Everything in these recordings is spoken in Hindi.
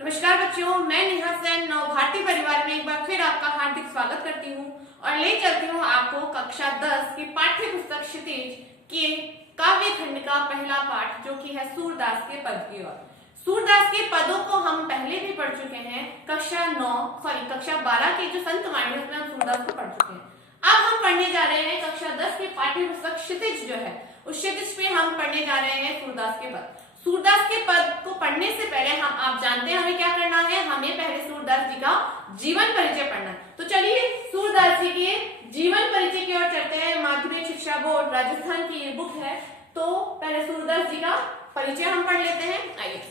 नमस्कार बच्चों, मैं नेहा सेन नव भारती परिवार में एक बार फिर आपका हार्दिक स्वागत करती हूँ और ले चलती हूँ आपको कक्षा 10 की पाठ्य पुस्तक क्षितिज के काव्य खंड का पहला पाठ जो कि है सूरदास के पद की ओर। सूरदास के पदों को हम पहले भी पढ़ चुके हैं। कक्षा 12 के जो संत वाणी उसमें हम सूरदास को पढ़ चुके हैं। अब हम पढ़ने जा रहे हैं कक्षा 10 के पाठ्य पुस्तक क्षितिज जो है उस क्षितिज पे हम पढ़ने जा रहे हैं सूरदास के पद। सूरदास के पद को पढ़ने से पहले आप जानते हैं हमें क्या करना है। हमें पहले सूरदास जी का जीवन परिचय पढ़ना है। तो चलिए सूरदास जी के जीवन परिचय की ओर चलते हैं। माध्यमिक शिक्षा बोर्ड राजस्थान की ये बुक है, तो पहले सूरदास जी का परिचय हम पढ़ लेते हैं। आइए।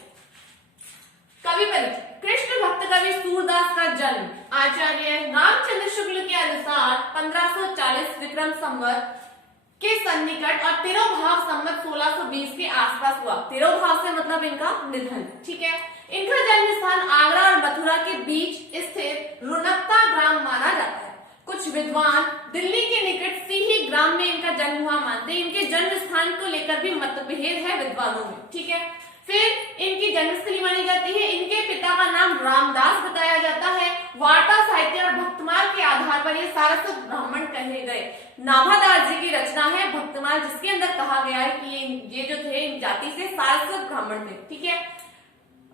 कवि परिचय। कृष्ण भक्त कवि सूरदास का जन्म आचार्य रामचंद्र शुक्ल के अनुसार 1540 विक्रम संवत के सन्निकट और तिरोभाव संवत 1620 के आसपास हुआ। तिरोभाव से मतलब इनका निधन, ठीक है। इनका जन्म स्थान आगरा और मथुरा के बीच स्थित रुनकता ग्राम माना जाता है। कुछ विद्वान दिल्ली के निकट सीही ग्राम में इनका जन्म हुआ मानते हैं। इनके जन्म स्थान को लेकर भी मतभेद है विद्वानों में, ठीक है। फिर इनकी जन्मस्थली मानी जाती है। इनके पिता का नाम रामदास बताया जाता है। वार्ता साहित्य और भक्तमाल के आधार पर ये सारस्वत ब्राह्मण कहे गए। नाभादास जी की रचना है भक्तमाल, जिसके अंदर कहा गया है कि ये जो थे इन जाति से सारस्वत ब्राह्मण थे, ठीक है।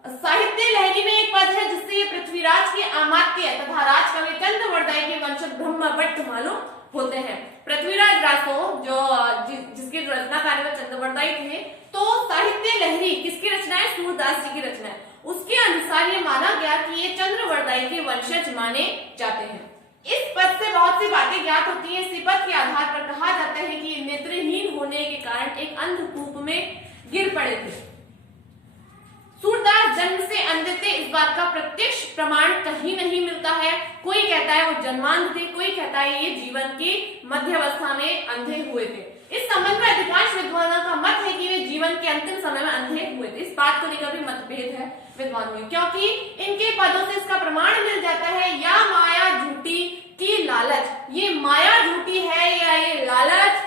साहित्य लहरी में एक पद है जिससे ये पृथ्वीराज के अमात्य तथा राजकवि चंद्रवरदाई के वंशज ब्रह्मभट्ट मालूम होते हैं। पृथ्वीराज रासो जिसकी रचना कार्य चंद्रवरदाई थे, तो साहित्य लहरी किसकी रचना है? सूरदास जी की रचना है। उसके अनुसार ये माना गया कि ये चंद्रवरदाई के वंशज माने जाते हैं। इस पद से बहुत सी बातें ज्ञात होती हैं। इसी पद के आधार पर कहा जाता है कि नेत्रहीन होने के कारण एक अंधकूप में गिर पड़े थे। सूरदास जन्म से अंधे थे, इस बात का प्रत्यक्ष प्रमाण कहीं नहीं मिलता है। कोई कहता है वो जन्मांध थे, कोई कहता है ये जीवन की मध्यावस्था में अंधे हुए थे। इस संबंध में अधिकांश विद्वानों का मत है कि वे जीवन के अंतिम समय में अंधे हुए थे। इस बात को लेकर भी मतभेद है विद्वानों में, क्योंकि इनके पदों से इसका प्रमाण मिल जाता है। या माया झूठी की लालच, ये माया झूठी है या ये लालच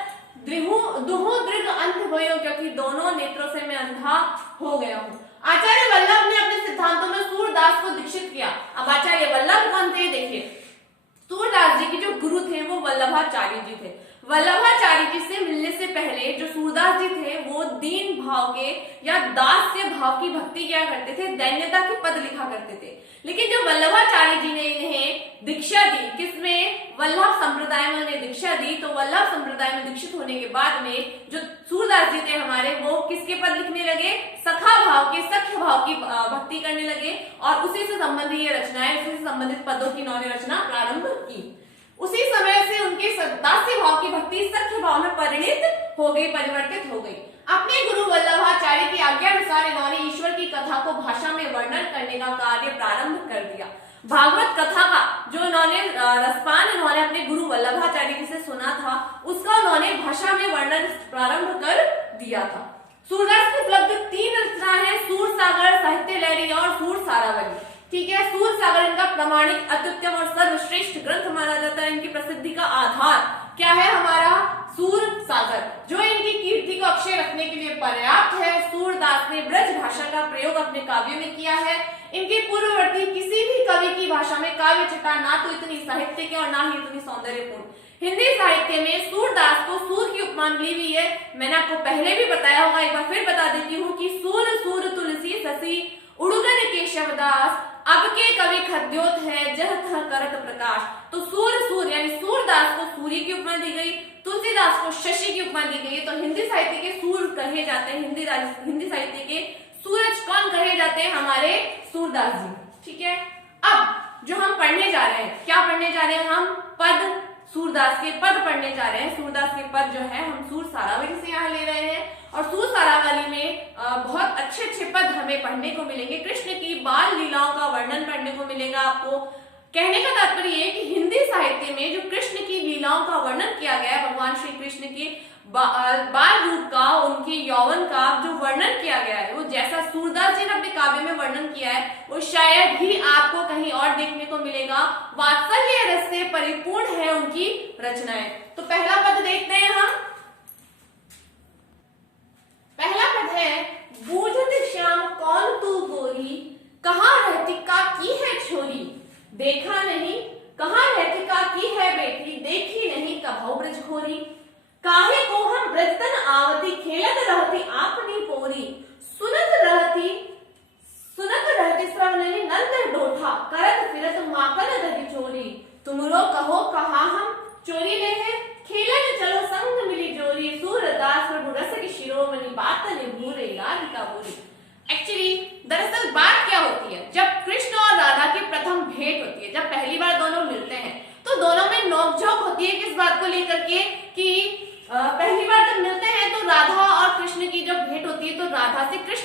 दुहु दृढ़ अंध भयो, क्योंकि दोनों नेत्रों से मैं अंधा हो गया हूँ। आचार्य वल्लभ ने अपने सिद्धांतों में सूरदास को दीक्षित किया। अब आचार्य वल्लभ कौन थे? देखिए, सूरदास जी के जो गुरु थे वो वल्लभाचार्य जी थे। वल्लभाचार्य जी से मिलने से पहले जो सूरदास जी थे वो दीन भाव के या दास्य भाव की भक्ति किया करते थे, दैन्यता के पद लिखा करते थे। लेकिन जो वल्लभाचार्य जी ने इन्हें दीक्षा दी, किसमें? वल्लभ संप्रदाय में उन्हें दीक्षा दी। तो वल्लभ संप्रदाय में दीक्षित होने के बाद में जो सूरदास जी थे हमारे, वो किसके पद लिखने लगे? सखा भाव के, सख्य भाव की भक्ति करने लगे और उसी से संबंधित ये रचनाएं, उसी से संबंधित पदों की इन्होंने रचना प्रारंभ की। उसी समय से उनके दास्य भाव की भक्ति सख्य भाव में परिणित हो गई, परिवर्तित हो गई। अपने गुरु वल्लभाचार्य की आज्ञा अनुसार इन्होंने ईश्वर की कथा को भाषा में वर्णन करने का कार्य प्रारंभ कर दिया। भागवत कथा का जो इन्होंने रसपान इन्होंने अपने गुरु वल्लभाचार्य जी से सुना था, उसका उन्होंने भाषा में वर्णन प्रारंभ कर दिया था। सूरदास की उपलब्ध 3 रचनाएं हैं, सूरसागर, साहित्य लहरी और सूर सारावली, ठीक है। सूरसागर इनका प्रामाणिक, अत्युत्तम और सर्वश्रेष्ठ ग्रंथ माना जाता है। इनकी प्रसिद्धि का आधार क्या है? हमारा सूरसागर, जो इनकी कीर्ति को अक्षय रखने के लिए पर्याप्त है। सूरदास ने ब्रज भाषा का प्रयोग अपने काव्यों में किया है। इनके पूर्ववर्ती किसी भी कवि की भाषा में काव्य छटा ना तो इतनी साहित्यिक और ना ही इतनी सौंदर्यपूर्ण। हिंदी साहित्य में सूरदास को सूर की उपमा मिली हुई है। मैंने आपको पहले भी बताया होगा, एक बार फिर बता देती हूँ कि सूर सूर तुलसी ससी उड़गन केशवदास, अब के कवि खद्योत है जह था करत प्रकाश। तो सूर यानी सूरदास को सूर्य की उपमा दी गई, तुलसीदास को शशि की उपमा दी गई। तो हिंदी साहित्य के सूर कहे जाते हैं। हिंदी साहित्य के सूरज कौन कहे जाते हैं? हमारे सूरदास जी, ठीक है। अब जो हम पढ़ने जा रहे हैं, क्या पढ़ने जा रहे हैं? हम पद, सूरदास के पद पढ़ने जा रहे हैं। सूरदास के पद जो है हम सूर सारावली से यहाँ ले रहे हैं और सूर सारावली में बहुत अच्छे अच्छे पद हमें पढ़ने को मिलेंगे। कृष्ण की बाल लीलाओं का वर्णन पढ़ने को मिलेगा आपको। कहने का तात्पर्य है कि हिंदी साहित्य में जो कृष्ण की लीलाओं का वर्णन किया गया है, भगवान श्री कृष्ण के बाल रूप का, उनके यौवन का जो वर्णन किया गया है, वो जैसा सूरदास जी ने अपने काव्य में वर्णन किया है वो शायद ही आपको कहीं और देखने को मिलेगा। वात्सल्य रस से परिपूर्ण है उनकी रचनाएं। तो पहला पद देखते हैं हम। पहला पद है, बूझत श्याम कौन तू गोरी, कहाँ रहती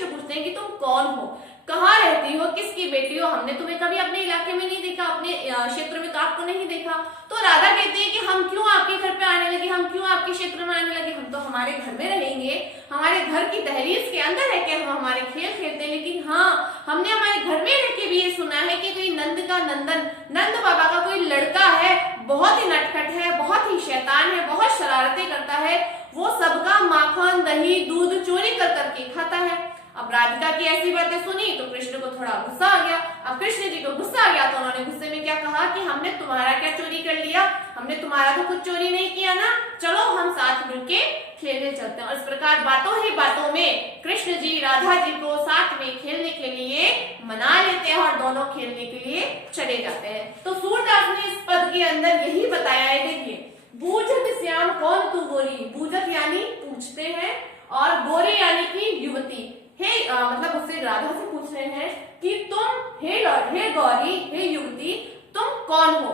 कृष्ण पूछते हैं कि तुम कौन हो, कहाँ रहती हो, किसकी बेटी हो, हमने तुम्हें कभी अपने इलाके में नहीं देखा, अपने क्षेत्र में तो आपको नहीं देखा। तो राधा कहती है कि हम क्यों आपके घर पे आने लगे, हम क्यों आपके क्षेत्र में आने लगे, हम तो हमारे घर में रहेंगे, हमारे घर की दहलीज के अंदर रह के हम हमारे खेल खेलते हैं। लेकिन हाँ, हमने हमारे घर में रह के भी ये सुना है कि कोई नंद का नंदन, नंद बाबा का कोई लड़का है, बहुत ही नटखट है, बहुत ही शैतान है, बहुत शरारतें करता है, वो सबका माखन दही दूध चोरी कर करके खाता है। अब राधिका की ऐसी बातें सुनी तो कृष्ण को थोड़ा गुस्सा आ गया। अब कृष्ण जी को गुस्सा आ गया तो उन्होंने गुस्से में क्या कहा कि हमने तुम्हारा क्या चोरी कर लिया, हमने तुम्हारा तो कुछ चोरी नहीं किया ना, चलो हम साथ मिलके खेलने चलते हैं। और इस प्रकार बातों ही बातों में कृष्ण जी राधा जी को साथ में खेलने के लिए मना लेते हैं और दोनों खेलने के लिए चले जाते हैं। तो सूरदास ने इस पद के अंदर यही बताया है, देखिए, बूझत श्याम कौन तू गोरी, बूझत यानी पूछते हैं और गोरी यानी कि युवती, हे मतलब उससे राधा से पूछ रहे हैं कि तुम हे गौरी, हे युवती, तुम कौन हो।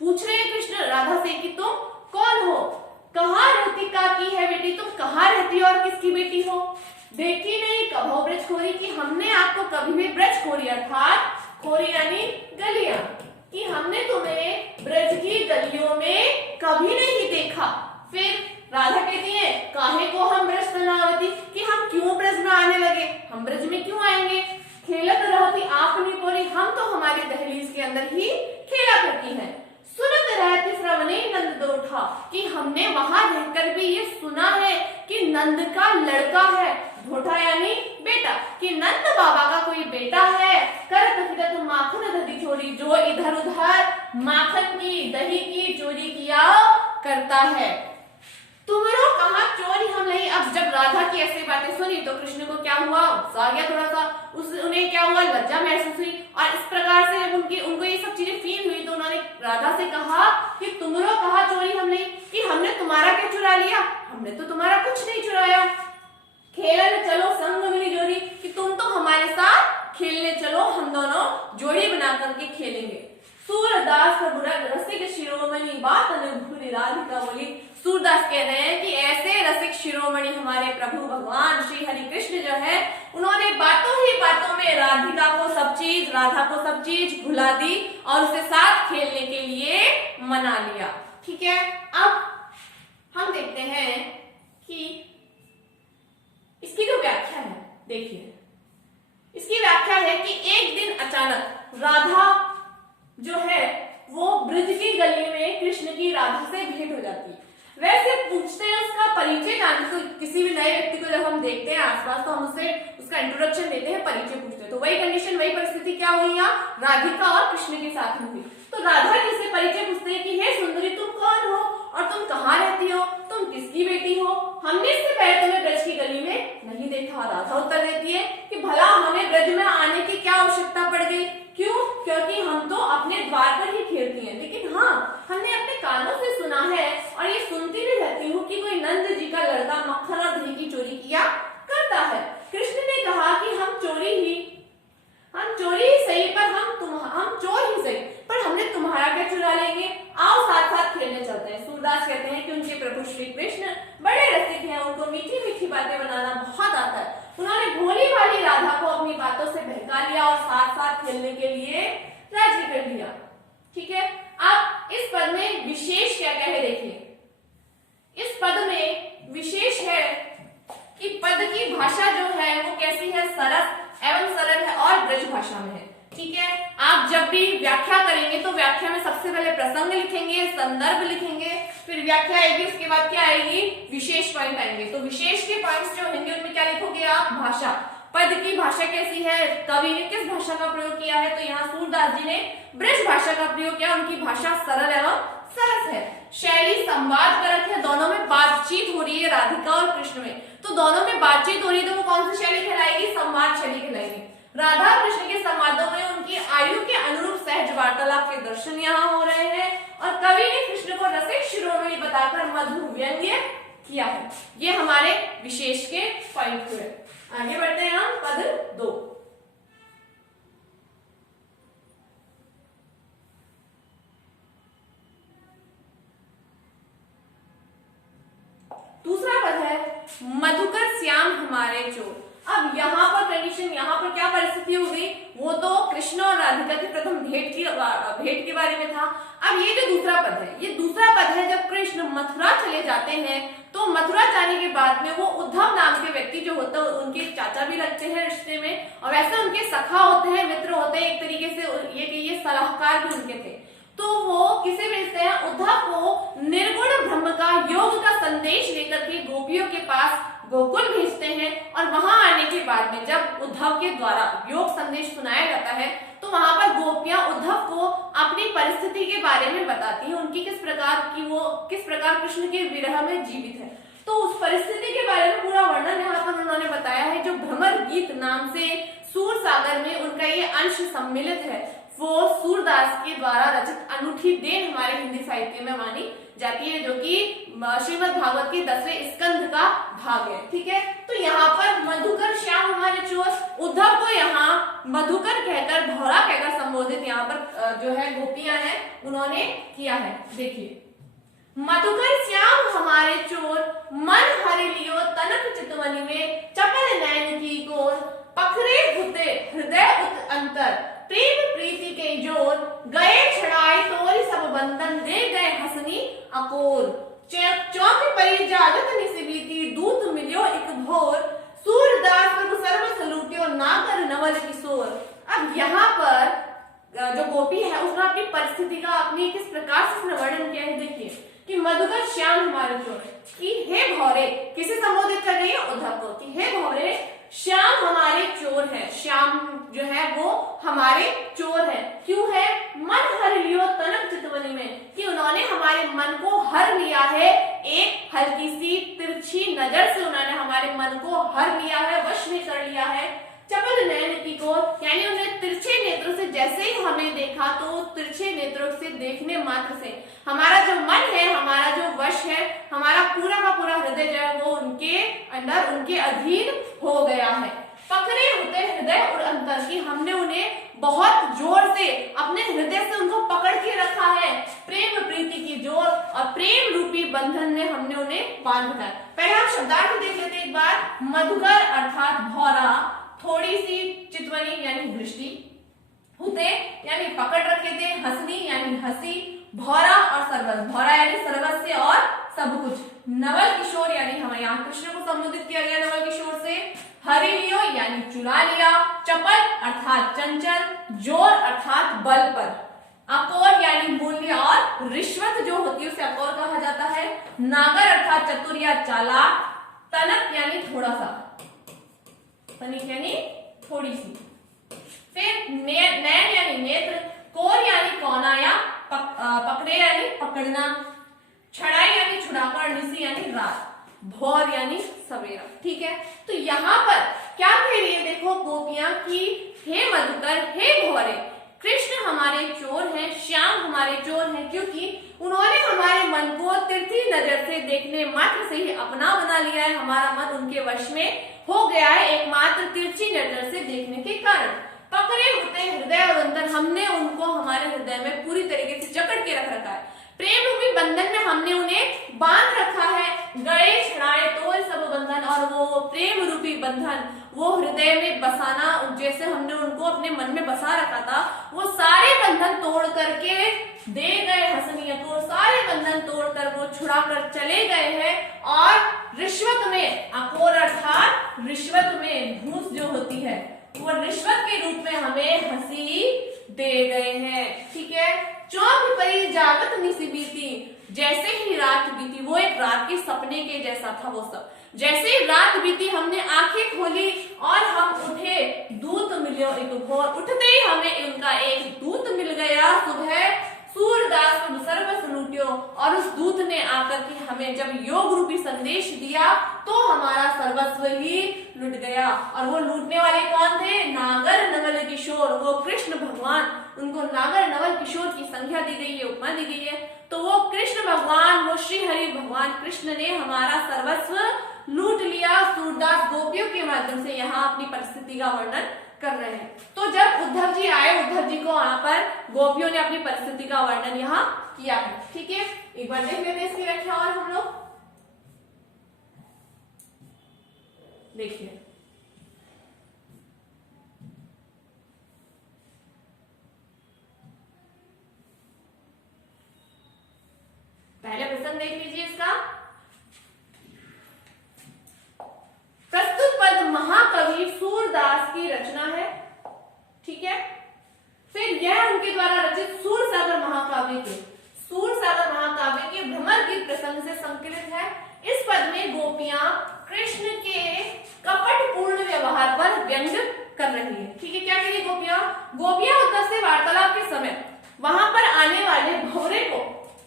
पूछ रहे हैं कृष्ण राधा से कि तुम कौन हो, कहाँ रहती का की है बेटी, तुम कहाँ रहती हो और किसकी बेटी हो। देखी नहीं कभो ब्रजखोरी, कि हमने आपको कभी भी ब्रजखोरी अर्थात खोरी यानी गलियां, कि हमने तुम्हें ब्रज की गलियों में कभी नहीं देखा। फिर राधा कहती है काहे को हम ब्रज तनावती, कि हम क्यों ब्रज में आने लगे, हम ब्रज में क्यों आएंगे, खेलत रहती आप नहीं पोरी, हम तो हमारी दहलीज के अंदर ही खेला करती हैं। सुनत रहती श्रवणे नंद दोठा, कि हमने वहां रहकर भी ये सुना है कि नंद का लड़का है, ढोठा यानी बेटा, कि नंद बाबा का कोई बेटा है, करत फिरत माखन दही चोरी, जो इधर उधर माखन की दही की चोरी किया करता है। तुम्हारो कहा चोरी हम नहीं। अब जब राधा की ऐसी बातें सुनी तो कृष्ण को क्या हुआ, आ गया थोड़ा सा, उन्हें क्या हुआ, लज्जा महसूस हुई। और इस प्रकार से जब उनको ये सब चीजें फील हुई तो उन्होंने राधा से कहा कि तुम्हारो कहा चोरी हम नहीं, कि हमने तुम्हारा क्या चुरा लिया, हमने तो तुम्हारा कुछ नहीं चुराया। खेलन चलो संग मिली जोड़ी, कि तुम तो हमारे साथ खेलने चलो, हम दोनों जोड़ी बना करके खेलेंगे। सूरदास रसिक शिरोमणि बात अनुभूति राधिका बोली। सूरदास कह रहे हैं कि ऐसे रसिक शिरोमणि हमारे प्रभु भगवान श्री हरि कृष्ण जो है, उन्होंने बातों ही बातों में राधिका को सब चीज, राधा को सब चीज भुला दी और उसके साथ खेलने के लिए मना लिया। ठीक है, अब हम देखते हैं कि इसकी जो व्याख्या है, देखिए इसकी व्याख्या है कि एक दिन अचानक राधा जो है वो ब्रज की गली में कृष्ण की राधा से भेंट हो जाती है। वैसे पूछते हैं उसका परिचय जानते, तो किसी भी नए व्यक्ति को जब हम देखते हैं आसपास तो हम उससे उसका इंट्रोडक्शन देते हैं, परिचय पूछते हैं। तो वही कंडीशन, वही परिस्थिति क्या हुई यहाँ राधिका और कृष्ण के साथ में हुई। तो राधा जी से परिचय पूछते हैं कि हे सुंदरी, तुम कौन हो और तुम कहाँ रहती हो, तुम किसकी बेटी हो, हमने इससे पहले तुम्हें ब्रज की गली में नहीं देखा। राधा उत्तर देती है कि भला हमें ब्रज में आने की क्या आवश्यकता पड़ गई, क्यों, क्योंकि हम तो अपने द्वार पर ही खेलती हैं। लेकिन हाँ, हमने अपने कानों से सुना है और ये सुनती भी रहती हूँ कि कोई नंद जी का लड़का मक्खन और दही की चोरी किया करता है। कृष्ण ने कहा कि हम चोरी ही सही, पर हम चोर ही सही, पर हमने तुम्हारा क्या चुरा लेंगे, आओ साथ साथ खेलने चलते हैं। सूरदास कहते हैं कि उनके प्रभु श्री कृष्ण बड़े रसिक हैं, उनको मीठी मीठी बातें बनाना बहुत आता है। उन्होंने भोली भाली राधा को अपनी बातों से बहका लिया और साथ साथ खेलने के लिए राजी कर लिया। ठीक है, अब इस पद में विशेष क्या क्या है, देखिए इस पद में विशेष है कि पद की भाषा जो है वो कैसी है, सरस एवं सरल है और ब्रज भाषा में है। ठीक है, आप जब भी व्याख्या करेंगे तो व्याख्या में सबसे पहले प्रसंग लिखेंगे, संदर्भ लिखेंगे, फिर व्याख्या आएगी, उसके बाद क्या आएगी, विशेष पॉइंट आएंगे। तो विशेष के पॉइंट्स जो होंगे उनमें क्या लिखोगे आप, भाषा, पद की भाषा कैसी है, कवि ने किस भाषा का प्रयोग किया है। तो यहाँ सूरदास जी ने ब्रज भाषा का प्रयोग किया, उनकी भाषा सरल एवं सरस है। शैली संवाद परक है, दोनों में बातचीत हो रही है राधिका और कृष्ण में, तो दोनों में बातचीत हो रही है तो वो कौन सी शैली कहलाएगी, संवाद शैली कहलाएगी। राधा कृष्ण के संवादों में उनकी आयु के अनुरूप सहज वार्तालाप के दर्शन यहाँ हो रहे हैं और कवि ने कृष्ण को रसिक शिरोमणि बताकर मधुर व्यंग्य किया है। ये हमारे विशेष के पॉइंट हुए। आगे बढ़ते हैं हम पद 2। दूसरा पद है मधुकर श्याम हमारे चोर। अब यहाँ पर सिचुएशन, यहाँ पर क्या परिस्थिति हो गई, वो तो कृष्ण और राधिका की प्रथम भेंट के बारे में था। अब ये जो दूसरा पद है, ये दूसरा पद है जब कृष्ण मथुरा चले जाते हैं, तो मथुरा जाने के बाद में वो उद्धव नाम के व्यक्ति जो होते हैं उनके चाचा भी लगते हैं रिश्ते में, और वैसे उनके सखा होते हैं, मित्र होते हैं, एक तरीके से ये सलाहकार भी उनके थे। तो वो किसे भेजते हैं, उद्धव को निर्गुण ब्रह्म का, योग का संदेश लेकर के गोपियों के पास गोकुल भेजते हैं। और वहां आने के बाद में जब उद्धव के द्वारा योग संदेश सुनाया जाता है, तो वहां पर गोपियां उद्धव को अपनी परिस्थिति के बारे में बताती हैं, उनकी किस प्रकार कृष्ण के विरह में जीवित है। तो उस परिस्थिति के बारे में पूरा वर्णन यहाँ पर उन्होंने बताया है। जो भ्रमर गीत नाम से सूर सागर में उनका ये अंश सम्मिलित है, वो सूरदास के द्वारा रचित अनूठी देन हमारे हिंदी साहित्य में मानी जाती है, जो कि श्रीमद् भागवत के 10वें स्कंध का भाग है। ठीक है, तो यहाँ पर मधुकर श्याम हमारे चोर, उद्धव को यहाँ मधुकर कहकर, भौरा कहकर संबोधित यहाँ पर जो है गोपियां हैं उन्होंने किया है। देखिए, मधुकर श्याम हमारे चोर, मन हर लियो तनक चितवनी में, चपल नैन की गोर, पखरे हुते हृदय उत अंतर, प्रेम प्रीति के जोर, गए छड़ाए तोरी सब बंधन, दे गए हसनी अकोर, चौक परी जागत निसिबीती, दूत मिलियो एक भोर, सूरदास प्रभु सर्वस लूट्यो, नागर नवल किशोर। अब यहाँ पर जो गोपी है उसने अपनी परिस्थिति का अपनी किस प्रकार से वर्णन किया है। देखिए कि मधुकर श्याम हमारे चोर, कि हे भौरे, किसे संबोधित कर रही है, उद्धव को, कि हे भौरे श्याम हमारे चोर है, श्याम जो है वो हमारे चोर है। क्यों है, मन हर लियो तनक चितवनी में, कि उन्होंने हमारे मन को हर लिया है, एक हल्की सी तिरछी नजर से उन्होंने हमारे मन को हर लिया है, वश में कर लिया है। चपल नैन की को, यानी उन्हें तिरछे नेत्रों से जैसे ही हमें देखा, तो तिरछे नेत्रों से देखने मात्र से हमारा जो मन है, हमारा जो वश है, हमारा पूरा का पूरा हृदय जो है वो उनके अंदर, उनके अधीन हो गया है। पकड़े होते हृदय और अंतर, की हमने उन्हें बहुत जोर से अपने हृदय से उनको पकड़ के रखा है, प्रेम प्रीति की जोर और प्रेम रूपी बंधन ने हमने उन्हें बांध रखा है। पहले हम शब्दार्थ देख लेते एक बार। मधुकर अर्थात भौरा, थोड़ी सी चितवनी यानी दृष्टि, हुते यानी पकड़ रखे थे, हंसनी यानी हंसी, भौरा और सर्वस, भौरा यानी सर्वस्व और सब कुछ, नवल किशोर यानी हमें यहाँ कृष्ण को संबोधित किया गया नवल किशोर से, हरि लियो यानी चुरा लिया, चपल अर्थात चंचल, जोर अर्थात बल पर, अकोर यानी मूल्य और रिश्वत जो होती है उसे अकोर कहा जाता है, नागर अर्थात चतुर या चालाक, तनक यानी थोड़ा सा, तनिक यानी थोड़ी सी, फिर नैन यानी नेत्र, कोर यानी कोना या पकड़े यानी पकड़ना, छड़ाई यानी छुड़ाकर, निसी यानी रात, भोर यानी सवेरा। ठीक है, तो यहाँ पर क्या कह रही है, देखो गोपियां की हे मधुकर, हे भोरे, कृष्ण हमारे चोर हैं, श्याम हमारे चोर हैं, क्योंकि उन्होंने हमारे मन को तिरछी नजर से देखने मात्र से ही अपना बना लिया है, हमारा मन उनके वश में हो गया है एकमात्र तिरछी नजर से देखने के कारण। पकड़े होते हृदय और अंतर, हमने उनको हमारे हृदय में पूरी तरीके से जकड़ के रख रखा है, प्रेम रूपी बंधन में हमने उन्हें बांध रखा है, गए छड़ाए तो सब बंधन, और वो प्रेम रूपी बंधन, वो हृदय में बसाना, जैसे हमने उनको अपने मन में बसा रखा था, वो सारे बंधन तोड़ करके दे गए हसनिया को, सारे बंधन तोड़कर वो छुड़ा कर चले गए हैं, और रिश्वत में, अकोर अर्थात रिश्वत में घूस जो होती है, वो रिश्वत के रूप में हमें हंसी दे गए हैं। ठीक है, चौक परी जागत निसी बीती, जैसे ही रात बीती, वो एक रात के सपने के जैसा था वो सब, जैसे ही रात बीती हमने आंखें खोली और हम उठे, दूत मिलियो एक भोर, उठते ही हमें इनका एक दूत मिल गया, सुबह सूरदास सर्वस्व लूट्यो, और उस दूत ने आकर के हमें जब योग रूपी संदेश दिया तो हमारा सर्वस्व ही लुट गया। और वो लूटने वाले कौन थे, नागर नवल किशोर, वो कृष्ण भगवान, उनको नागर नवल किशोर की संख्या दी गई है, उपमा दी गई है, तो वो कृष्ण भगवान, वो श्री हरि भगवान कृष्ण ने हमारा सर्वस्व लूट लिया। सूरदास गोपियों के माध्यम से यहाँ अपनी परिस्थिति का वर्णन कर रहे हैं। तो जब उद्धव जी आए, उद्धव जी को यहाँ पर गोपियों ने अपनी परिस्थिति का वर्णन यहाँ किया है। ठीक है, एक बार देख लेते हैं इसकी व्याख्या और हम लोग देखिए। कथन देख लीजिए इसका। प्रस्तुत पद महाकवि सूरदास की रचना है, ठीक है। फिर यह उनके द्वारा रचित सूरसागर महाकाव्य के भ्रमर गीत प्रसंग से संकलित है। इस पद में गोपियां कृष्ण के कपटपूर्ण व्यवहार पर व्यंग कर रही है, ठीक है। क्या कह रही गोपियां उद्धव से वार्तालाप के समय वहां पर आने वाले भंवरे को,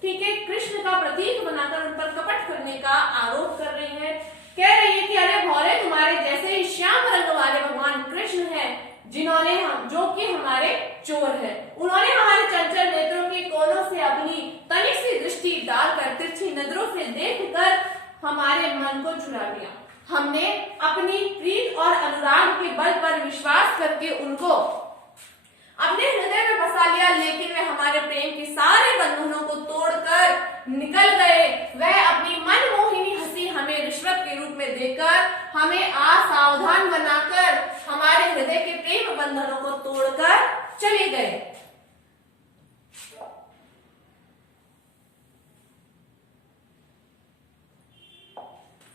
ठीक है, कृष्ण का प्रतीक बनाकर उन पर कपट करने का आरोप कर रही है। कह रही है कि अरे भौरे, तुम्हारे जैसे ही श्याम रंग वाले भगवान कृष्ण हैं, जिन्होंने जो कि हमारे चोर है, उन्होंने हमारे चंचल नेत्रों के कोनों से अपनी तनिक सी दृष्टि डालकर तिरछी नजरों से देखकर हमारे मन को चुरा लिया। हमने अपनी प्रीत और अनुराग के बल पर विश्वास करके उनको अपने हृदय में बसा लिया, लेकिन वे हमारे प्रेम के सारे बंधनों को तोड़कर निकल गए। वह अपनी मनमोहिनी हंसी हमें रिश्वत के रूप में देकर, हमें असावधान बनाकर हमारे हृदय के प्रेम बंधनों को तोड़कर चले गए।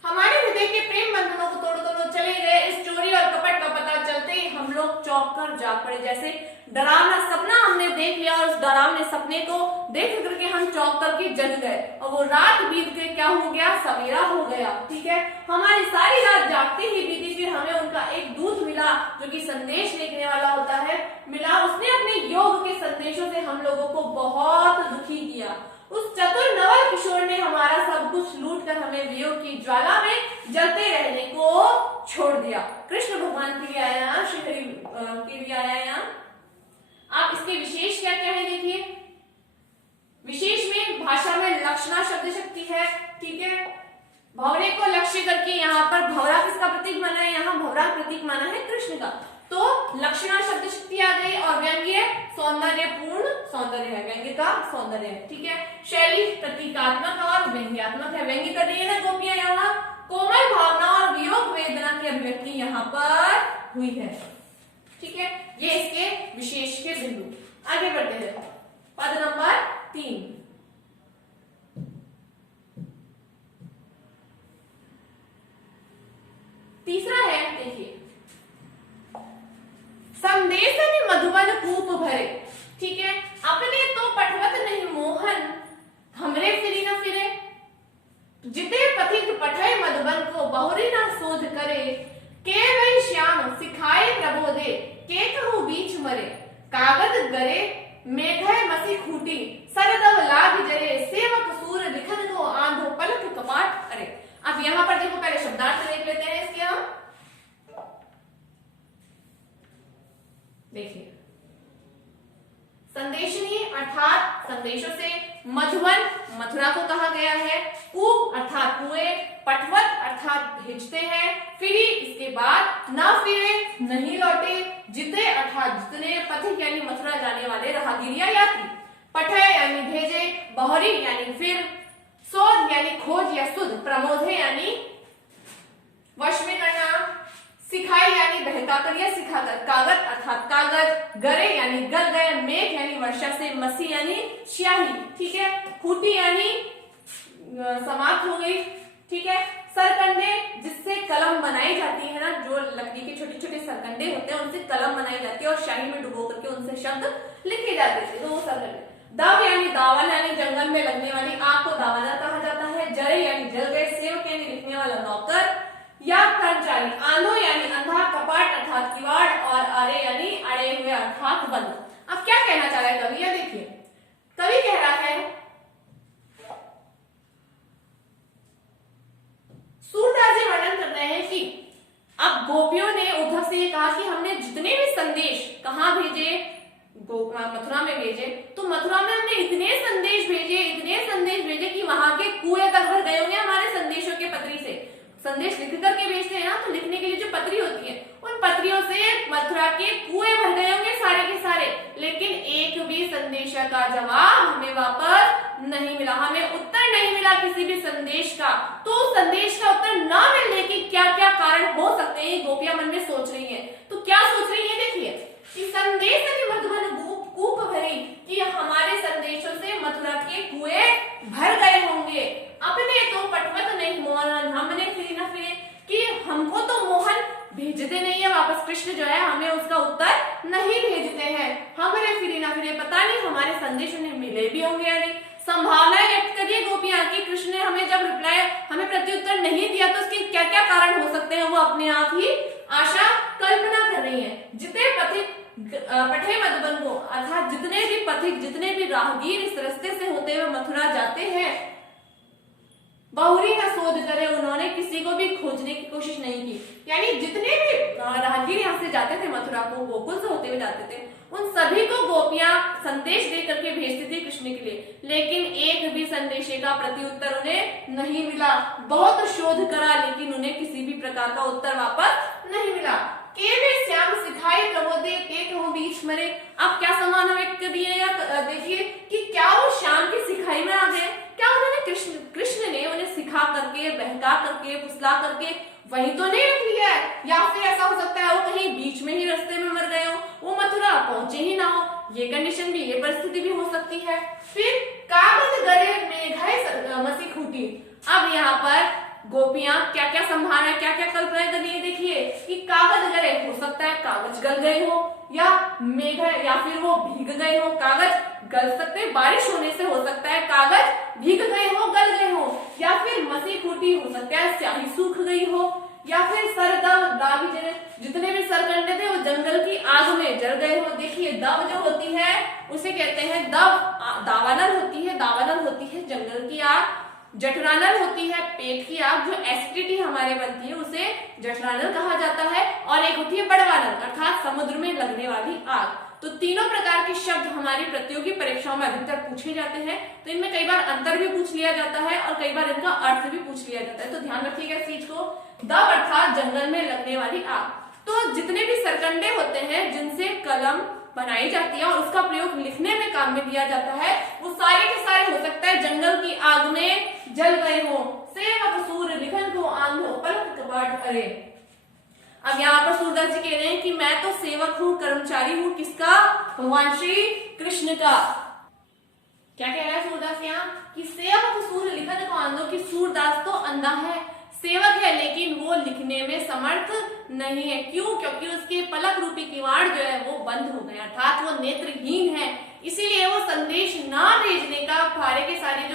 हमारे हृदय के प्रेम बंधनों को तोड़कर चले गए। इस चोरी और कपट का पता चलते ही हम लोग चौंक कर जाग पड़े, जैसे डरावना सपना हमने देख लिया और उस डरावने सपने को देख करके हम चौंक करके जग गए, और वो रात बीत के क्या हो गया, सवेरा हो गया, ठीक है। हमारी सारी रात जागते ही बीती। फिर हमें उनका एक दूत मिला जो कि संदेश लेने वाला होता है, मिला। उसने अपने योग के संदेशों से हम लोगों को बहुत दुखी किया। उस चतुर नवल किशोर ने हमारा सब कुछ लूट कर हमें वियोग की ज्वाला में जलते रहने को छोड़ दिया। कृष्ण भगवान के लिए आया, श्री हरि के लिए आया यहाँ। आप इसके विशेष क्या क्या है देखिए। विशेष में भाषा में लक्षणा शब्द शक्ति है, ठीक है। भंवरे को लक्ष्य करके यहाँ पर भंवरा किसका प्रतीक माना है, यहाँ भंवरा प्रतीक माना है कृष्ण का। तो लक्षणा शब्द शक्ति आ गई, और व्यंग्य सौंदर्यपूर्ण सौंदर्य है, व्यंग्य का सौंदर्य है, ठीक है। शैली प्रतीकात्मक और व्यंग्यात्मक है। व्यंग्य कर रही है ना गोपियां, यहाँ कोमल भावना और वियोग वेदना की अभिव्यक्ति यहाँ पर हुई है, ठीक है। ये इसके विशेष के बिंदु। आगे बढ़ते हैं, पद नंबर 3। तीसरा है, देखिए, संदेश मधुबन कूप भरे, ठीक है। अपने तो पठवत नहीं मोहन, हमरे फिरी न फिरे, जिते पथिक पठय मधुबन को बहुरी न शोध करे, के वही श्याम सिखाए प्रबोधे, के कहूँ बीच मरे, कागज गरे मेघय मसी खूटी, सरदव लाग जरे, सेवक सूर लिखन को आंधो पलक कपाट अरे। अब यहाँ पर देखो, पहले शब्दार्थ देख लेते हैं इसके हम। देखिए, संदेशनी अर्थात संदेशों से, मधुबन मथुरा को कहा गया है, कूप अर्थात कुएं, पटवत अर्थात भेजते हैं, फिरी इसके बाद, न फिरे नहीं लौटे, जिते अर्थात जितने, पथिक यानी मथुरा जाने वाले राहगीर या यात्री, पठय यानी भेजे, बहुरी यानी फिर, शोध यानी खोज या सुध, प्रमोधे यानी वश में करना, सिखाई यानी बहकाकर या सिखाकर, कागज अर्थात कागज, गरे यानी गल गए, मेघ यानी वर्षा से, मसी यानी स्याही, ठीक है। खूटी यानी समाप्त हो गई, ठीक है। सरकंडे जिससे कलम बनाई जाती है ना, जो लकड़ी के छोटे छोटे सरकंडे होते हैं उनसे कलम बनाई जाती है और शाही में डुबो करके उनसे शब्द लिखे जाते थे, तो वो सरकंडे। दव यानी दावन यानी जंगल में लगने वाली आग को दावाना कहा जाता है। जरे यानी जल गए, सेवक यानी लिखने वाला नौकर या कर्मचारी, आंधो यानी अंधा, कपाट अर्थात किवाड़, और अरे यानी अड़े हुए अर्थात बंद। अब क्या कहना चाह रहा है कवि, ये देखिए, कवि कह रहा है, सूरदास जी वर्णन कर रहे हैं कि अब गोपियों ने उद्धव से ये कहा कि हमने जितने भी संदेश कहाँ भेजे, मथुरा में भेजे, तो मथुरा में हमने इतने संदेश भेजे कि वहां के कुएं तक भर गए होंगे हमारे संदेशों के पत्री से। संदेश लिख करके भेजते हैं ना, तो लिखने के लिए जो पत्री होती है, उन पत्रियों से मथुरा के कुएं भर गए होंगे सारे के सारे, लेकिन एक भी संदेश का जवाब हमें वापस नहीं मिला, हमें उत्तर नहीं मिला किसी भी संदेश का। तो संदेश का उत्तर न मिलने के क्या क्या कारण हो सकते हैं, गोपियां मन में सोच रही है। तो क्या सोच रही है, देखिए, कि संदेश मधुबन कूप भरी, कि हमारे संदेशों से मथुरा के कुएं भर गए होंगे। हमें उसका उत्तर नहीं भेजते हैं। हमारे फिरे ना फिरे पता नहीं हमारे संदेश उन्हें मिले भी होंगे या नहीं। संभावनाएं व्यक्त करिए गोपियां की कृष्ण ने हमें जब रिप्लाई हमें प्रत्युत्तर नहीं दिया तो उसके क्या क्या कारण हो सकते हैं वो अपने आप ही आशा कल्पना कर रही है। जितने पथिक पठे मधुबन को अर्थात जितने भी पथिक जितने भी राहगीर इस रास्ते से होते हुए मथुरा जाते हैं बहुरी का शोध करे, उन्होंने किसी को भी खोजने की कोशिश नहीं की। यानी जितने भी राहगीर यहाँ से जाते थे मथुरा को गोकुल से होते हुए जाते थे उन सभी को गोपियां संदेश दे करके भेजती थी कृष्ण के लिए, लेकिन एक भी संदेश का प्रत्युत्तर उन्हें नहीं मिला। बहुत शोध करा लेकिन उन्हें किसी भी प्रकार का उत्तर वापस नहीं मिला। के वे श्याम सिखाए प्रबोधे के कहूं बीच मरे। अब क्या समान व्यक्त कर दिए या देखिए कि क्या वो श्याम की सिखाई में आ गए, क्या उन्होंने कृष्ण ने उन्हें सिखा करके बहका करके फुसला करके वहीं तो नहीं रख लिया है, या फिर ऐसा हो सकता है वो कहीं बीच में ही रास्ते में मर गए हो, वो मथुरा पहुंचे ही ना हो, ये कंडीशन भी ये परिस्थिति भी हो सकती है। फिर कागज गले मेघाए मसी खूटी। अब यहाँ पर गोपियां क्या क्या संभावना क्या क्या कल्पनाएं कर रही है देखिए कि कागज गले हो सकता है कागज गल गए हो, या मेघ या फिर वो भीग गए हो, कागज गल सकते हैं बारिश होने से हो सकता है कागज भीग गए हो गल गए हो, या फिर मसी खूटी हो सकता है स्याही सूख गई हो, या फिर सरदब दागी जितने भी सरकंडे थे वो जंगल की आग में जल गए हो। देखिए दब जो होती है उसे कहते हैं दब, दावानल होती है, दावानल होती है जंगल की आग, जठरानल होती है पेट की आग, जो एसिडिटी हमारे बनती है उसे जठरानल कहा जाता है, और एक होती है बड़वानल अर्थात समुद्र में लगने वाली आग। तो तीनों प्रकार के शब्द हमारी प्रतियोगी परीक्षाओं में अधिकतर पूछे जाते हैं, तो इनमें कई बार अंतर भी पूछ लिया जाता है और कई बार इनका अर्थ भी पूछ लिया जाता है, तो ध्यान रखिएगा इस चीज को। दब अर्थात जंगल में लगने वाली आग। तो जितने भी सरकंडे होते हैं जिनसे कलम बनाई जाती है और उसका प्रयोग लिखने में काम में लिया जाता है वो सारे के सारे हो सकता है जंगल की आग में जल गए हो। सेवक सूर्य लिखन को आंधो पलक कपाट अरे। अब यहाँ पर सूरदास जी कह रहे हैं कि मैं तो सेवक हूँ कर्मचारी हूँ किसका, भगवान श्री कृष्ण का। क्या कह रहा है सूरदास यहाँ कि सेवक सूर्य लिखन को आंधो, कि सूरदास तो अंधा है सेवक है लेकिन वो लिखने में समर्थ नहीं है। क्यों? क्योंकि उसके पलक रूपी किवाड़ जो है वो बंद हो गए अर्थात वो नेत्रहीन है, इसीलिए वो संदेश ना भेजने का सारे के सारे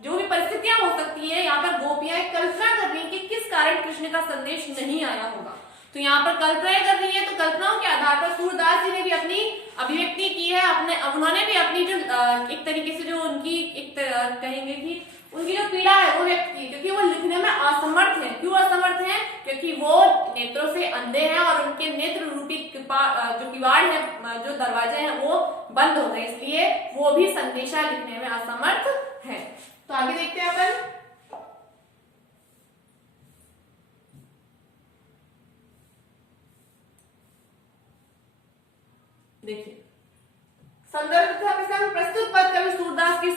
जो भी परिस्थितियां हो सकती है यहाँ पर गोपियां कल्पना कर रही है कि किस कारण कृष्ण का संदेश नहीं आया होगा। तो यहाँ पर कल्पनाएं कर रही है, तो कल्पनाओं के आधार पर सूरदास जी ने भी अपनी अभिव्यक्ति की है, उन्होंने भी अपनी जो एक तरीके से जो उनकी एक कहेंगे कि उनकी जो पीड़ा है वो व्यक्त की, क्योंकि वो लिखने में असमर्थ है। क्यों असमर्थ है? क्योंकि वो नेत्रों से अंधे हैं और उनके नेत्र रूपी जो किवाड़ है जो दरवाजे हैं वो बंद हो गए, इसलिए वो भी संदेशा लिखने में असमर्थ है। तो आगे देखते हैं अपन। देखिए संदर्भ प्रस्तुत पद कवि सूरदास के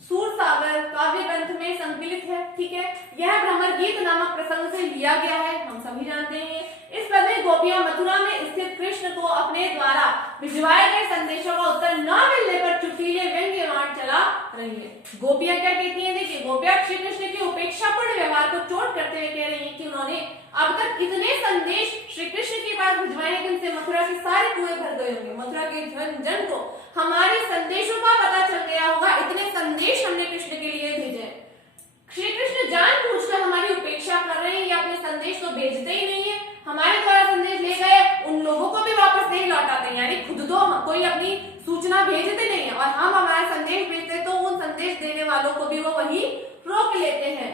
सूर सागर काव्य ग्रंथ में संकलित है। ठीक है, यह भ्रमर गीत नामक प्रसंग से लिया गया है, हम सभी जानते हैं। इस पद में गोपियां मथुरा में स्थित कृष्ण को अपने द्वारा भिजवाए गए संदेशों का उत्तर न मिलने पर चुटकीले व्यंग्यवाण चला रही है। गोपियां क्या कहती हैं? देखिए गोपियां श्री कृष्ण के उपेक्षापूर्ण व्यवहार को चोट करते हुए कह रही हैं कि उन्होंने अब तक इतने संदेश श्री कृष्ण के पास भिजवाए हैं कि उनसे मथुरा के सारे कुएं भर गए होंगे, मथुरा के जन को हमारे संदेशों का पता चल गया होगा, इतने संदेश हमने कृष्ण के लिए भेजे। श्री कृष्ण जानबूझकर हमारी उपेक्षा कर रहे हैं या अपने संदेश को भेजते ही नहीं है, हमारे द्वारा संदेश ले गए उन लोगों को भी वापस नहीं लौटाते, यानी खुद तो कोई अपनी सूचना भेजते नहीं है और हम हमारा संदेश भेजते तो उन संदेश देने वालों को भी वो वही रोक लेते हैं।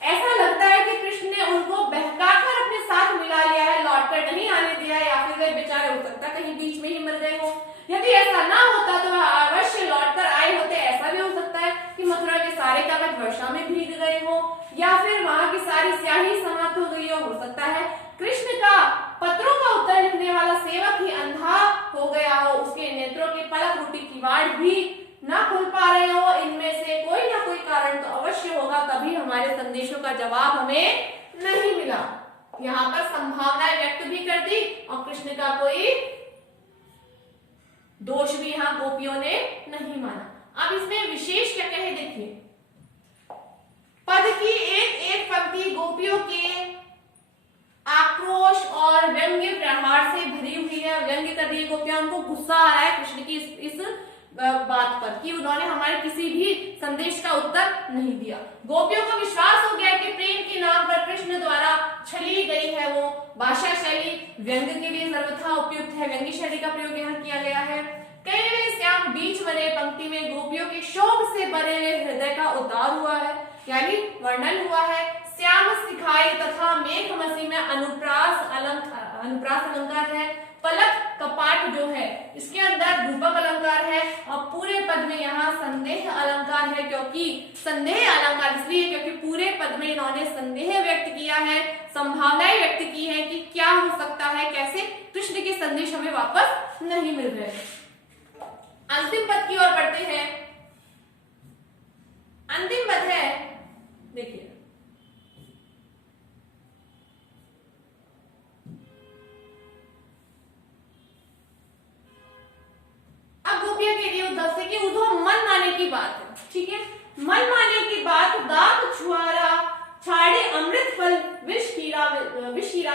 ऐसा लगता है कि कृष्ण ने उनको बहकाकर अपने साथ मिला लिया है, लौटकर नहीं आने दिया, या फिर वे बेचारे हो सकता है कहीं बीच में ही मर गए हो। यदि ऐसा ना होता तो वह अवश्य लौटकर आए होते। ऐसा भी हो सकता है कि मथुरा के सारे कागज वर्षा में भीग गए हो, या फिर वहां की सारी स्याही समाप्त हो गई हो सकता है कृष्ण का पत्रों का उत्तर लिखने वाला सेवक ही अंधा हो गया हो, उसके नेत्रों के पलक रूपी किवाड़ भी ना खुल पा रहे हो। इनमें से कोई ना कोई कारण तो अवश्य होगा, तभी हमारे संदेशों का जवाब हमें नहीं मिला। यहाँ पर संभावनाएं व्यक्त भी कर दी और कृष्ण का कोई दोष भी यहाँ गोपियों ने नहीं माना। अब इसमें विशेष क्या कहे देखिए, पद की एक एक पंक्ति गोपियों के आक्रोश और व्यंग्य प्रहार से भरी हुई है। व्यंग्य कर रही है गोपियां, उनको गुस्सा आ रहा है कृष्ण की इस बात पर कि उन्होंने हमारे किसी भी संदेश का उत्तर नहीं दिया। गोपियों को विश्वास हो गया कि प्रेम के नाम पर कृष्ण द्वारा छली गई है वो भाषा शैली व्यंग्य के लिए सर्वथा उपयुक्त है। व्यंग्य शैली का प्रयोग यहाँ किया गया है। कई वे श्याम बीच भरे पंक्ति में गोपियों के शोक से भरे हुए हृदय का उतार हुआ है, यानी वर्णन हुआ है। श्याम सिखाई तथा मेघ मसी में अनुप्रास अलंकार है। पलक कपाट जो है इसके अंदर रूपक अलंकार है और पूरे पद में यहाँ संदेह अलंकार है। क्योंकि संदेह अलंकार इसलिए क्योंकि पूरे पद में इन्होंने संदेह व्यक्त किया है, संभावनाएं व्यक्त की है कि क्या हो सकता है, कैसे कृष्ण के संदेश हमें वापस नहीं मिल रहे। अंतिम पद की ओर बढ़ते हैं। अंतिम पद है, देखिए, अब गोपियां कह रही है उद्धव से कि उद्धव मन माने की बात है, ठीक है, मन माने की बात, दाग छुआरा छाड़े अमृत फल विष कीरा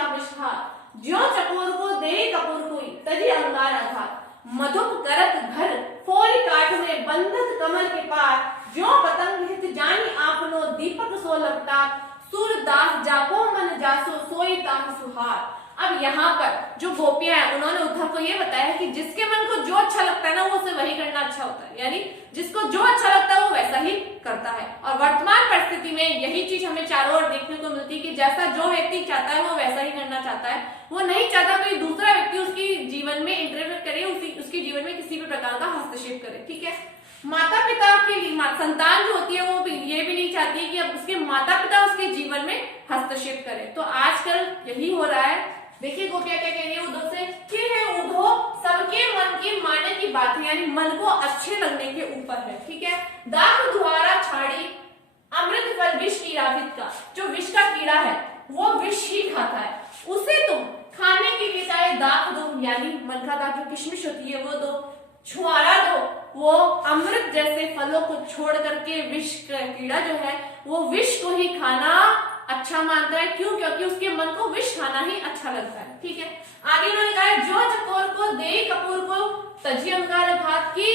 विषहा, ज्यों चकोर को दे कपूर कोई तजी अंगार आघात, मधुप करत घर फोरी काठ में बंधत कमल के पार, ज्यों पतंग हित जानी आपनो दीपक सो लपटा, सूरदास जाको मन जासो सोई ताह सुहार। अब यहाँ पर जो गोपियां हैं उन्होंने उद्धव को ये बताया कि जिसके मन को जो अच्छा लगता है ना वो उसे वही करना अच्छा होता है, यानी जिसको जो अच्छा लगता है वो वैसा ही करता है। और वर्तमान परिस्थिति में यही चीज हमें चारों ओर देखने को मिलती है कि जैसा जो व्यक्ति चाहता है वो वैसा ही करना चाहता है। वो नहीं चाहता कोई दूसरा व्यक्ति उसकी जीवन में इंटरफेयर करे, उसके जीवन में किसी भी प्रकार का हस्तक्षेप करे, ठीक है। माता पिता के लिए संतान जो होती है वो भी ये भी नहीं चाहती है कि अब उसके माता पिता उसके जीवन में हस्तक्षेप करे। तो आजकल यही हो रहा है। देखिए गोपियां क्या कह रही है उद्धव से कि है उद्धव सबके मन की माने की बात है, यानी मन को अच्छे लगने के ऊपर है, ठीक है। दाग द्वारा छाड़ी अमृत फल विष की रावित का, जो विष का कीड़ा है वो विष ही खाता है, उसे तुम खाने के लिए चाहे दाग दो, यानी मन का दाग जो किशमिश होती है वो दो, छुआरा दो, वो अमृत जैसे फलों को छोड़ करके विष का कीड़ा जो है वो विष को ही खाना अच्छा मानता है। क्यों? क्योंकि उसके मन को विष खाना ही अच्छा लगता है, ठीक है। आगे उन्होंने कहा जो चकोर को दे कपूर को तजी अंगार घात की,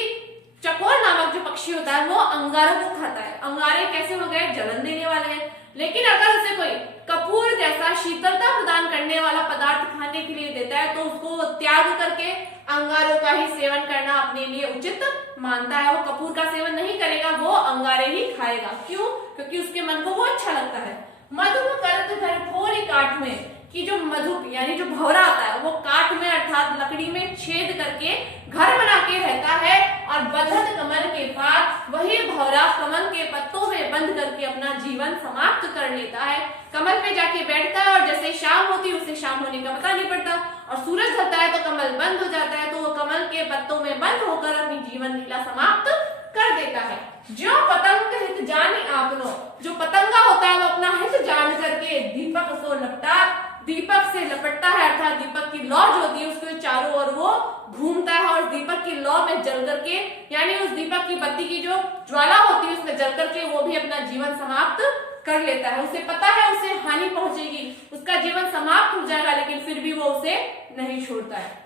चकोर नामक जो पक्षी होता है वो अंगारों को खाता है। अंगारे कैसे हो गए? जलन देने वाले हैं। लेकिन अगर उसे कोई कपूर जैसा शीतलता प्रदान करने वाला पदार्थ खाने के लिए देता है तो उसको त्याग करके अंगारों का ही सेवन करना अपने लिए उचित मानता है। वो कपूर का सेवन नहीं करेगा, वो अंगारे ही खाएगा। क्यों? क्योंकि उसके मन को वो अच्छा लगता है। मधुप करत घर फोरी काठ में, कि जो मधुप यानी जो भौरा आता है वो काठ में अर्थात लकड़ी में छेद करके घर बना के रहता है और बंधत कमल के पास वही भौरा कमल के पत्तों में बंद करके अपना जीवन समाप्त कर लेता है। कमल पे जाके बैठता है और जैसे शाम होती है उसे शाम होने का पता नहीं पड़ता और सूरज ढलता है तो कमल बंद हो जाता है, तो वो कमल के पत्तों में बंद होकर अपनी जीवन लीला समाप्त कर देता है। जो पतंग हित जानी आपनो, जो पतंगा होता है वो अपना हित जान करके दीपक सो लपटा, दीपक से लपटता है अर्थात दीपक की लौ जो होती है उसके चारों ओर वो घूमता है और दीपक की लौ में जल करके, यानी उस दीपक की बत्ती की जो ज्वाला होती है उसमें जल करके वो भी अपना जीवन समाप्त कर लेता है। उसे पता है उसे हानि पहुंचेगी, उसका जीवन समाप्त हो जाएगा, लेकिन फिर भी वो उसे नहीं छोड़ता है।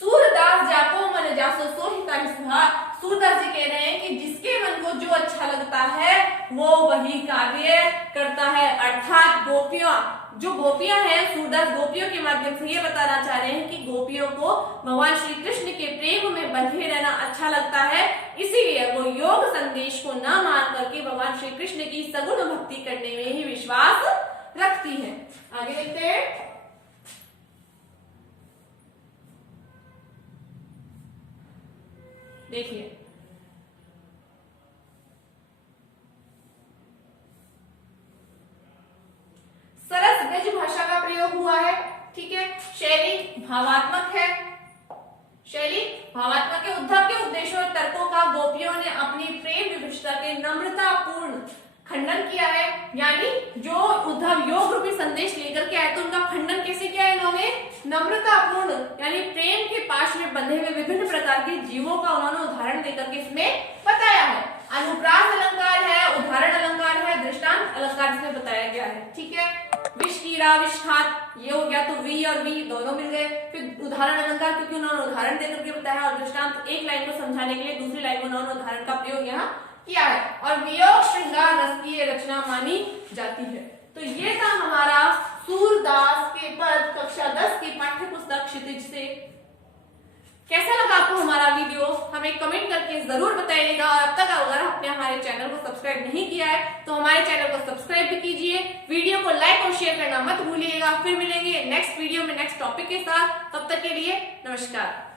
सूरदास जाको मन जासो सोहिता सुहा, सूरदास जी कह रहे हैं कि जिसके मन को जो अच्छा लगता है वो वही कार्य करता है। अर्थात गोपियां हैं, सूरदास गोपियों के माध्यम से ये बताना चाह रहे हैं कि गोपियों को भगवान श्री कृष्ण के प्रेम में बंधे रहना अच्छा लगता है, इसीलिए वो योग संदेश को न मान करके भगवान श्री कृष्ण की सगुण भक्ति करने में ही विश्वास रखती है। आगे देखते हैं। देखिए सरस गज भाषा का प्रयोग हुआ है, ठीक है। शैली भावात्मक है, शैली भावात्मक है। उद्धव के उपदेशों और तर्कों का गोपियों ने अपनी प्रेम विविधता के नम्रतापूर्ण खंडन किया है, यानी जो उद्धव योग रूपी संदेश लेकर के आए तो उनका खंडन कैसे किया है इन्होंने? नम्रतापूर्ण, यानी प्रेम के पाश में बंधे हुए विभिन्न प्रकार के जीवों का उन्होंने उदाहरण देकर के इसमें बताया है। अनुप्रास अलंकार है, उदाहरण अलंकार है, दृष्टांत अलंकार इसमें बताया गया है, ठीक है। विष कीड़ा, विषघात, ये हो गया, तो वी और वी दोनों मिल गए। फिर उदाहरण अलंकार, क्योंकि उन्होंने उदाहरण देकर के बताया, और दृष्टांत एक लाइन को समझाने के लिए दूसरी लाइन में उन्होंने उदाहरण का प्रयोग यहाँ किया है। और वियोग श्रृंगार रस की ये रचना मानी जाती है। तो ये था हमारा सूरदास के पद कक्षा 10 की पाठ्य पुस्तक क्षितिज से। कैसा लगा आपको हमारा वीडियो, हमें कमेंट करके जरूर बताइएगा। और अब तक अगर आपने हमारे चैनल को सब्सक्राइब नहीं किया है तो हमारे चैनल को सब्सक्राइब भी कीजिए, वीडियो को लाइक और शेयर करना मत भूलिएगा। फिर मिलेंगे नेक्स्ट वीडियो में नेक्स्ट टॉपिक के साथ, तब तक के लिए नमस्कार।